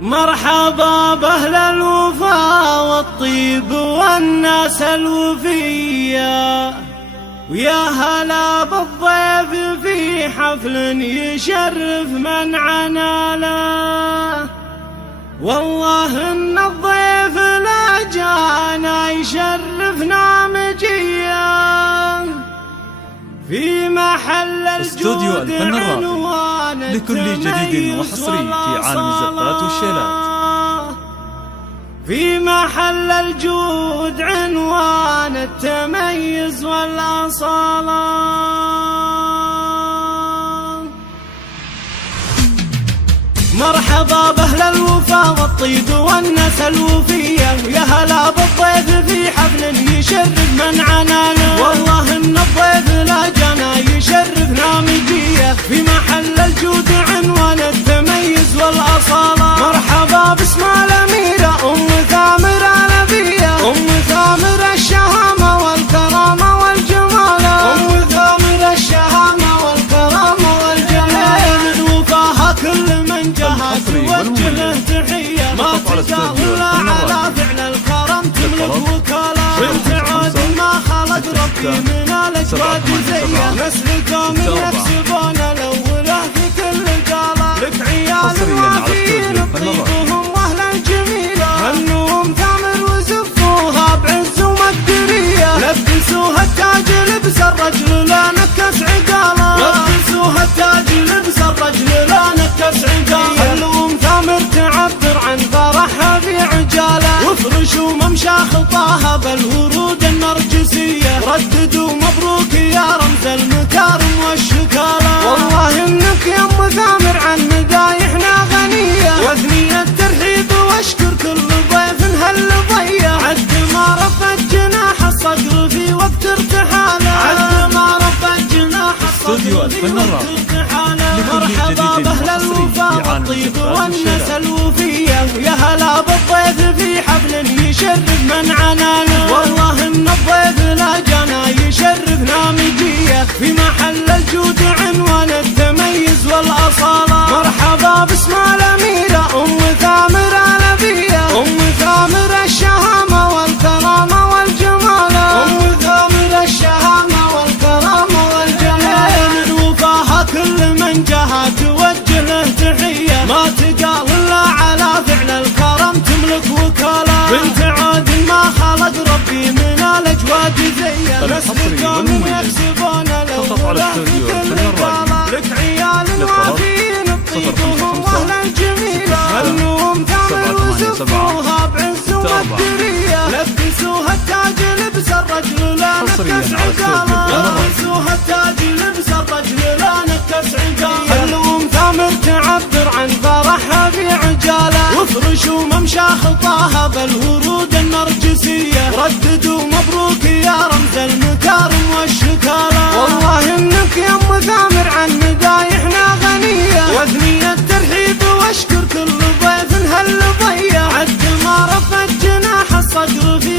مرحبا بأهل الوفا والطيب والناس الوفية، ويا هلا بالضيف في حفل يشرف من عناله. والله إن الضيف لا جانا يشرفنا مجيا في محل استوديو الجود الفن الراقي لكل جديد وحصري في عالم الزفات والشيلات. في محل الجود عنوان التميز والأصالة. مرحبا بأهل الوفا والطيب والناس الوفية، ويا هلا بالضيف في حفل يشرف من عنانا. والله إن الضيف لا جانا يشرفنا مجية في محل الجود عنوان التميز والأصالة. مرحبا باسم الأميرة أم ثامر الأبية، أم ثامر الشهامة والكرامة والجمالة، أم ثامر الشهامة والكرامة والجمالة. من وفاها كل من جهة توجه له تحية، ما تجاهل على فعل الكرم تملك وكالة. بنت عاد ما خلق ربي من الأجواد زيه، نسلكم يكسبون الأولى في كل قالة. لك عيال وافيين طيبهم واهلا جميلة، هنوهم ثامر وزفوها بعز ومقدرية. لبسوها التاج لبس الرجل لا نكس عقالة، لبسوها التاج لبس الرجل لا نكس عقالة. خلوهم ثامر تعبر عن فرحها في عجالة، وافرشوا ممشى خطاها بالورود النرجسية، رددوا مبروك يا رمز المكارم والشكالة. والله انك يا ام ثامر عن مدايحنا غنية، واثني الترحيب واشكر كل ضيف هل ضيع. عد ما رفت جناح الصقر في وقت ارتحاله، عد ما رفت جناح الصقر في وقت ارتحاله. مرحبا بأهل الوفا والطيب والناس الوفية، ويا هلا بالضيف في حفل يشرف من عنانا. والله إن الضيف لا جانا يشرفنا مجية في محل الجود عنوان التميز والأصالة. مرحبا باسم الأميرة أم ثامر الأبية، أم ثامر الشهامة والكرامة والجمالة، أم ثامر الشهامة والكرامة والجمالة. من وفاها كل من جهة توجه له تحية، ما تقال إلا على فعل الكرم تملك وكالة. بنت عاد ما خلق ربي من الأجواد زيه، نسلكم يكسبون الأولى في كل قالة. لك عيال وافيين طيبهم واهلا جميلة، هنوهم ثامر وزفوها بعز ومقدرية. لبسوها التاج لبس الرجل لا نكس عقالة، لبسوها التاج لبس الرجل لا نكس عقالة. خلوهم ثامر تعبر عن فرحها في عجالة، وافرشوا ممشى خطاها بالورود النرجسية، رددوا مبروك يا رمز المكارم والشكالة. والله انك يا ام ثامر عن مدايحنا غنية، واثني الترحيب واشكر كل ضيف هل ضيع. عد ما رفت جناح الصقر في